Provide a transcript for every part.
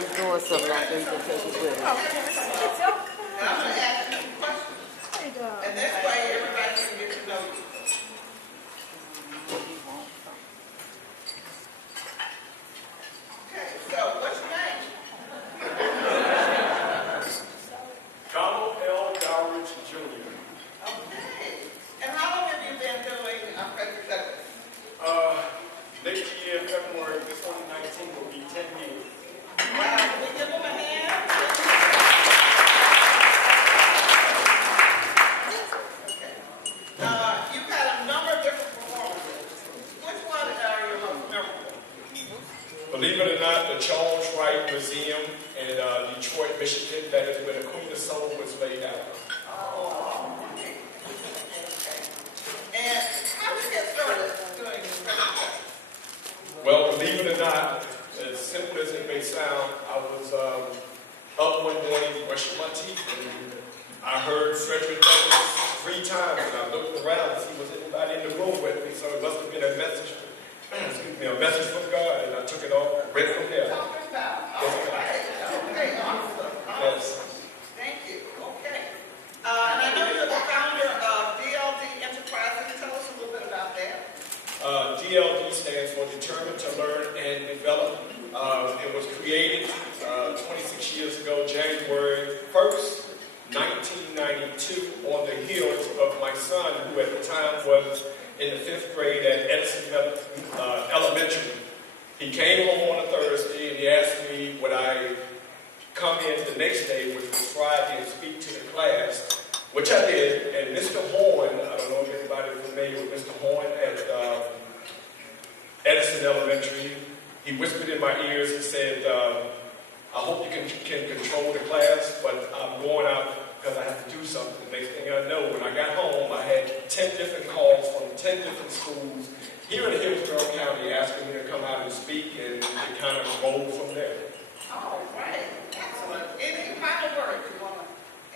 always doing something like this and take it with us. And I'm going to ask you some questions. And this way everybody can get to know you. Okay, so what's your name? Donald L. Dowridge Jr. Okay. And how long have you been doing Frederick Douglass? Next year, February 2019, will be 10 years. Wow, can we give them a hand? Okay. You've had a number of different performances. Which one are your most memorable? Believe it or not, the Charles Wright Museum in Detroit, Michigan, that is where the Queen of Soul was laid out. Oh, okay. And how did you get started doing Frederick Douglass? Well, believe it or not, as simple as it may sound, I was up one morning brushing my teeth, and I heard Frederick Douglass 3 times, and I looked around to see was anybody in the room with me, so it must have been a message, a message from God, and I took it off, read from there. Talking about. All right. Okay, awesome. Yes. Thank you. Okay. And I know you're the founder of DLD Enterprise. Can you tell us a little bit about that? DLD stands for Determined to Learn and Develop. It was created 26 years ago, January 1st, 1992, on the heels of my son, who at the time was in the 5th grade at Edison Elementary. He came home on a Thursday and he asked me would I come in the next day, which was Friday, and speak to the class, which I did. And Mr. Horn, I don't know if anybody is familiar with Mr. Horn at Edison Elementary, he whispered in my ears, he said, I hope you can control the class, but I'm going out because I have to do something. The next thing I know, when I got home, I had 10 different calls from 10 different schools here in Hillsborough County asking me to come out and speak, and it kind of rolled from there. All right. Excellent. Any final words you want to,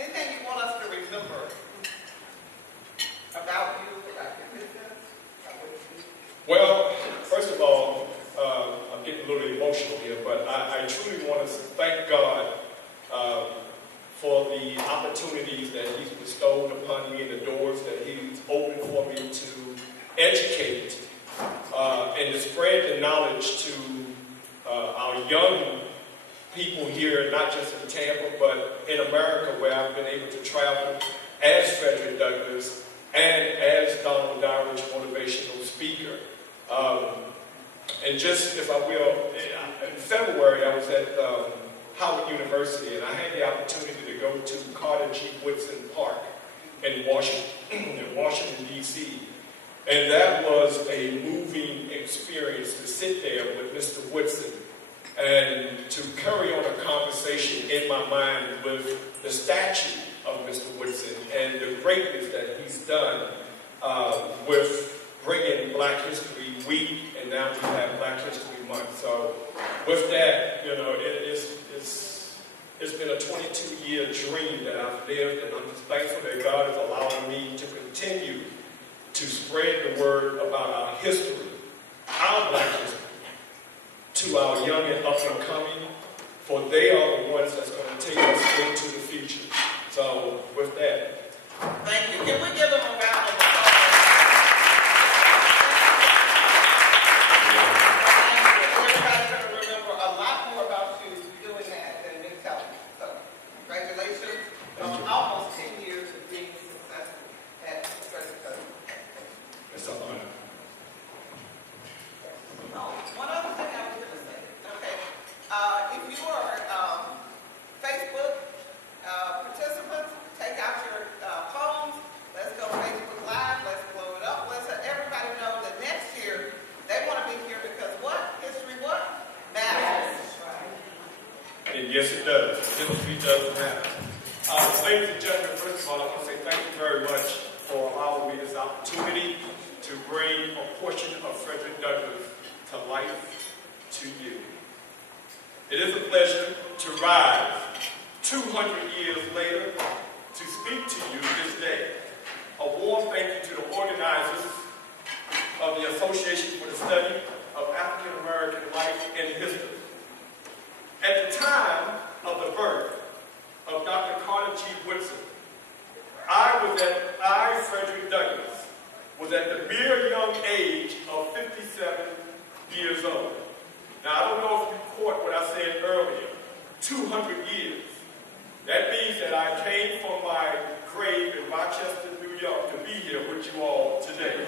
anything you want us to remember about you, about your business? Well, first of all, I'm getting a little emotional here, but I truly want to thank God for the opportunities that He's bestowed upon me and the doors that He's opened for me to educate and to spread the knowledge to our young people here, not just in Tampa, but in America, where I've been able to travel as Frederick Douglass and as Donald Dowridge motivational speaker. And just, if I will, in February, I was at Howard University, and I had the opportunity to go to Carter G. Woodson Park in Washington, D.C. And that was a moving experience to sit there with Mr. Woodson and to carry on a conversation in my mind with the statue of Mr. Woodson and the greatness that he's done with bringing Black History Week, and now we have Black History Month. So with that, you know, it's been a 22-year dream that I've lived, and I'm just thankful that God is allowing me to continue to spread the word about our history, our Black history, to our young and up-and-coming, for they are the ones that's going to take us into the future. So with that. Thank you. Can we give them a round of applause? Everybody's going to remember a lot more about you doing that than me telling you. So congratulations on almost 10 years of being successful at Frederick Douglass. It's an honor. Oh, one other thing I was going to say. Okay. If you are Facebook participants, take out your phones. Let's go Facebook Live. Let's blow it up. Let's let everybody know that next year they want to be here because what? History what? Matters. And yes, it does. History does matter. Ladies and gentlemen, first of all, I want to say thank you very much for allowing me this opportunity to bring a portion of Frederick Douglass to life to you. It is a pleasure to rise 200 years later to speak to you this day. A warm thank you to the organizers of the Association for the Study of African American Life and History. At the time the birth of Dr. Carter G. Woodson, Frederick Douglass, was at the mere young age of 57 years old. Now, I don't know if you caught what I said earlier, 200 years. That means that I came from my grave in Rochester, New York, to be here with you all today.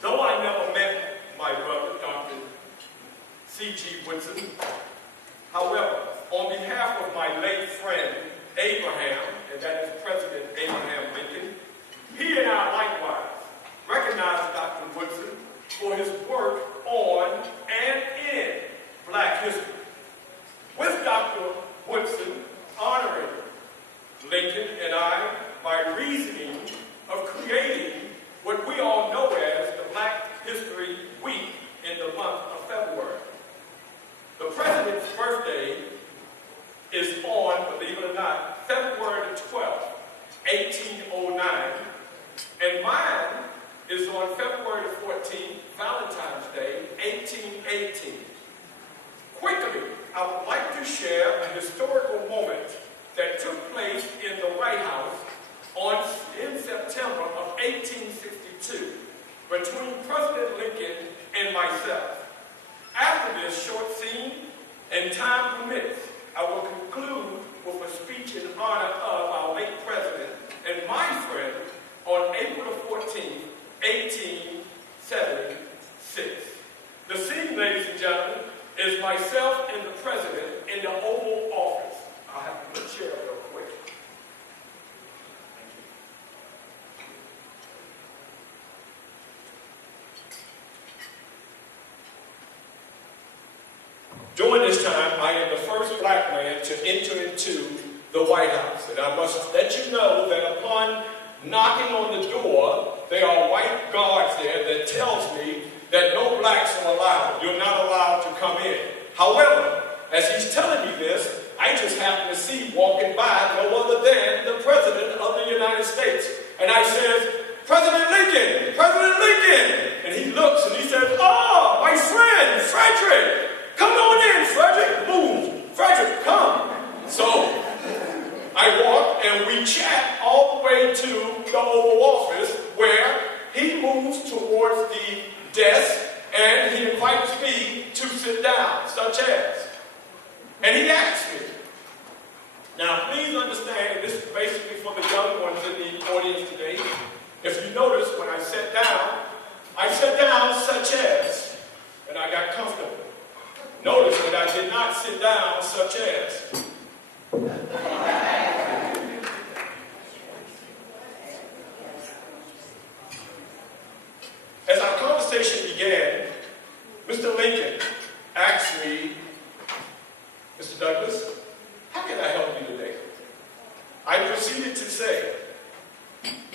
Though I never met my brother, Dr. C.G. Woodson, however, on behalf of my late friend, Abraham, and that is President Abraham Lincoln, he and I likewise recognize Dr. Woodson for his work on and in Black history. With Dr. Woodson honoring Lincoln and I by reasoning of creating what we all know as the Black History Week in the month of February. The President's birthday is on, believe it or not, February the 12th, 1809, and mine is on February the 14th, Valentine's Day, 1818. Quickly, I would like to share a historical moment that took place in the White House in September of 1862 between President Lincoln and myself. After this short scene, and time permits, I will conclude with a speech in honor of our late president and my friend on April the 14th, 1876. The scene, ladies and gentlemen, is myself and the president in the Oval Office. I'll have to put a chair up real quick. During this time, I am the first black man to enter into the White House. And I must let you know that upon knocking on the door, there are white guards there that tells me that no blacks are allowed. You're not allowed to come in. However, as he's telling me this, I just happen to see walking by no other than the President of the United States. And I said, President Lincoln! President Lincoln! And he looks and he says, oh, my friend, Frederick! Come on in, Frederick! Move! Frederick, come! So, I walk and we chat all the way to the Oval Office where he moves towards the desk and he invites me to sit down, such as. And he asks me. Now, please understand, and this is basically for the young ones in the audience today. If you notice, when I sat down such as, and I got comfortable. Notice that I did not sit down such as. As our conversation began, Mr. Lincoln asked me, Mr. Douglass, how can I help you today? I proceeded to say,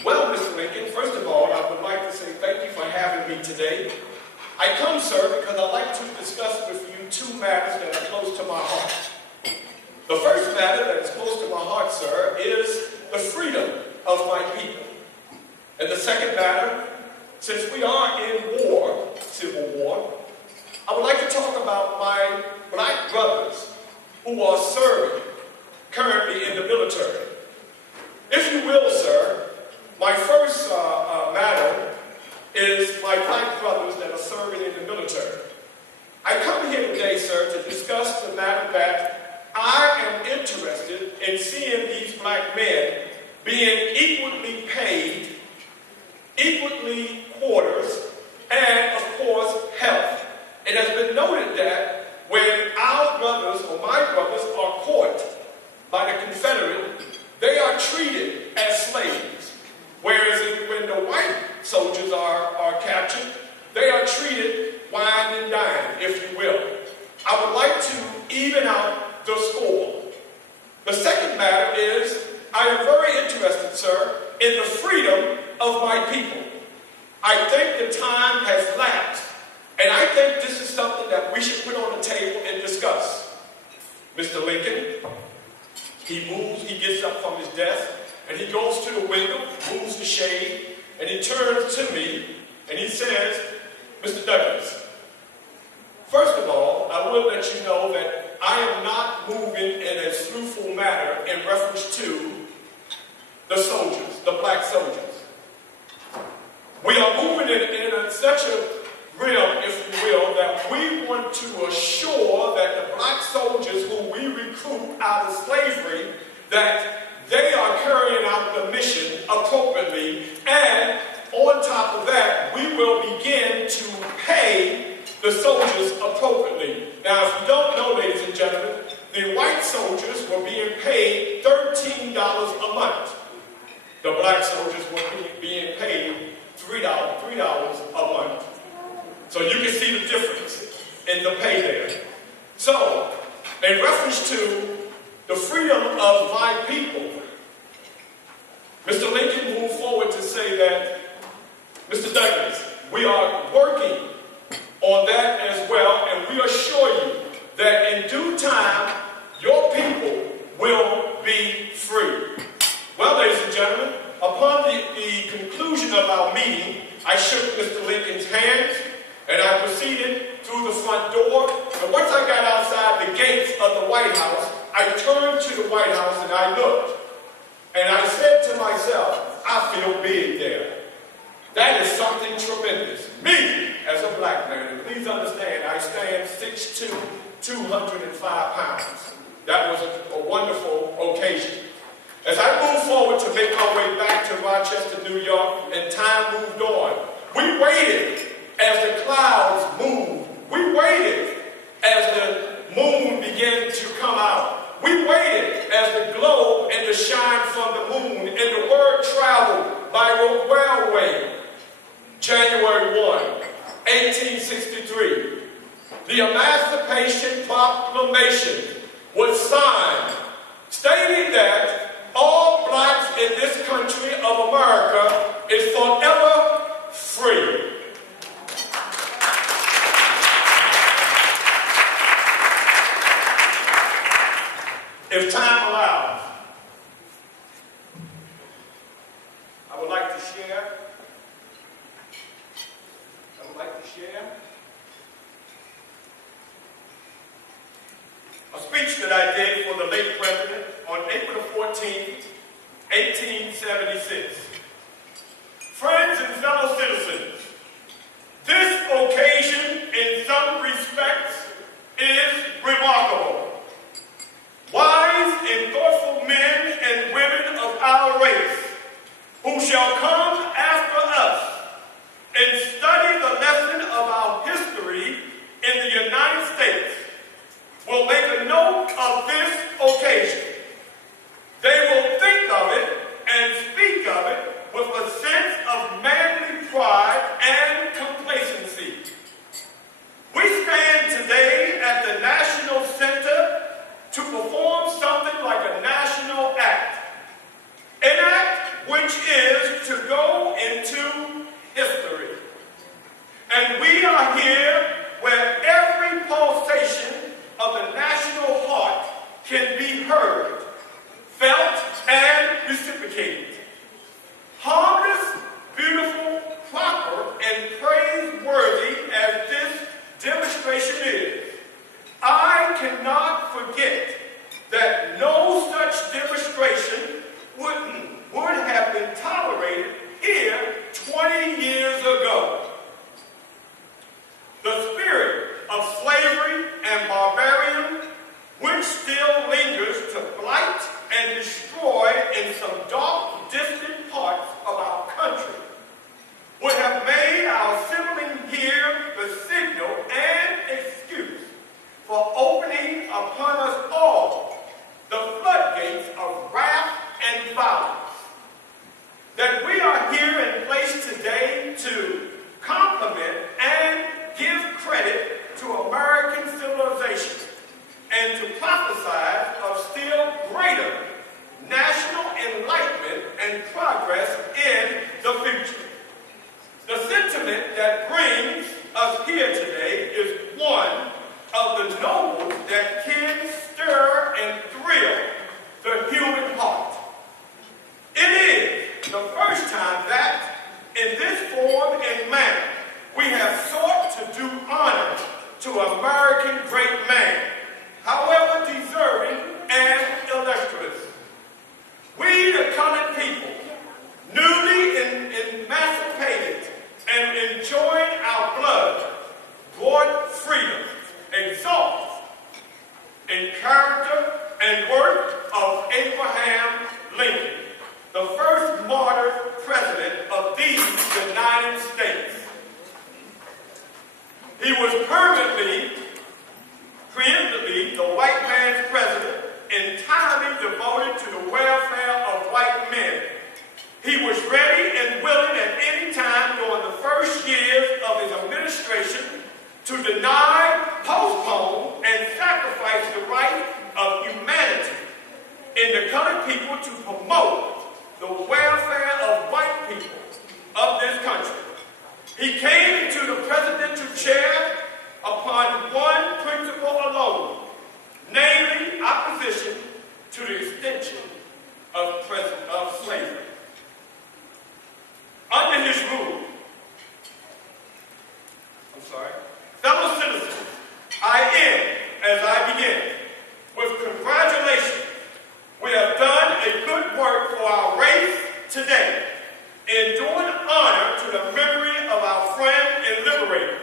well, Mr. Lincoln, first of all, I would like to say thank you for having me today. I come, sir, because I'd like to discuss with you two matters that are close to my heart. The first matter that is close to my heart, sir, is the freedom of my people. And the second matter, since we are in war, civil war, I would like to talk about my black brothers who are serving currently in the military. If you will, sir, my first matter is my black brothers that are serving in the military. I come here today, sir, to discuss the matter that I am interested in seeing these black men being equally paid, equally quarters, and, of course, health. It has been noted that when our brothers, or my brothers, are caught by the Confederate, they are treated as slaves. Whereas when the white soldiers are captured, they are treated wine and dine, if you will. I would like to even out the score. The second matter is, I am very interested, sir, in the freedom of my people. I think the time has lapsed, and I think this is something that we should put on the table and discuss. Mr. Lincoln, he moves, he gets up from his desk, and he goes to the window, moves the shade, and he turns to me, and he says, Mr. Douglass, First of all, I will let you know that I am not moving in a slothful manner in reference to the soldiers, the black soldiers. We are moving in such a realm, if you will, that we want to assure that the black soldiers who we recruit out of slavery, that they are carrying out the mission appropriately, and on top of that, we will begin to pay the soldiers appropriately. Now, if you don't know, ladies and gentlemen, the white soldiers were being paid $13 a month. The black soldiers were being paid $3 a month. So you can see the difference in the pay there. So, in reference to the freedom of my people, Mr. Lincoln moved forward to say that, Mr. Douglass, we are working on that as well, and we assure you that in due time, your people will be free. Well, ladies and gentlemen, upon the conclusion of our meeting, I shook Mr. Lincoln's hands, and I proceeded through the front door. And once I got outside the gates of the White House, I turned to the White House and I looked. And I said to myself, I feel big there. That is something tremendous. Me, as a black man, and please understand, I stand 6'2", 205 pounds. That was a wonderful occasion. As I moved forward to make my way back to Rochester, New York, and time moved on, we waited as the clouds moved. We waited as the moon began to come out. We waited as the glow and the shine from the moon and the word traveled by railway. January 1, 1863, the Emancipation Proclamation was signed, stating that all blacks in this country of America is forever free. If time allows, I would like to share a speech that I did for the late president on April 14, 1876. Friends and fellow citizens, this occasion in some respects is remarkable. Wise and thoughtful men and women of our race, who shall come after us and study the lesson of our history in the United States, will make a note of this occasion. They will think of it and speak of it with a sense of manly pride and complacency. We stand today at the National Center to perform something like a national act. An act which is to go into history. And we are here where every pulsation of the national heart can be heard, felt, and reciprocated. Harmless, beautiful, proper, and praiseworthy as this demonstration is, I cannot forget that no such demonstration would have been tolerated here 20 years ago. The spirit of slavery and barbarian, which still lingers to blight and destroy in some dark, distant parts of our country, would have made our assembling here the signal and excuse for opening upon us all the floodgates of wrath and violence. That we are here in place today to compliment and give credit to American civilization and to prophesy of still greater national enlightenment and progress in the future. The sentiment that brings us here today is one of the nobles that can stir and thrill the human heart. It is the first time that, in this form and manner, we have sought to do honor to America and work of Abraham Lincoln, the first martyr president of these United States. He was preeminently the white man's president, entirely devoted to the welfare of white men. He was ready and willing at any time during the first years of his administration to deny, postpone, and sacrifice the right of humanity in the colored people to promote the welfare of white people of this country. He came into the presidential chair upon one principle alone, namely opposition to the extension of slavery. Under his rule, fellow citizens, I end as I begin with congratulations. We have done a good work for our race today in doing honor to the memory of our friend and liberator.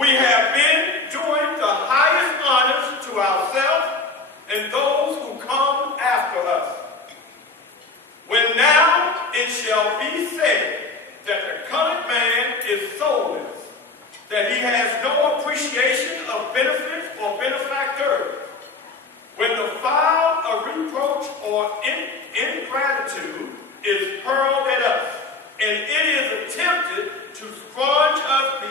We have been doing the highest honors to ourselves and those who come after us. When now it shall be said that the colored man is soulless, that he has no appreciation of benefits or benefactors, when the file of reproach or ingratitude is hurled at us, and it is attempted to scrounge us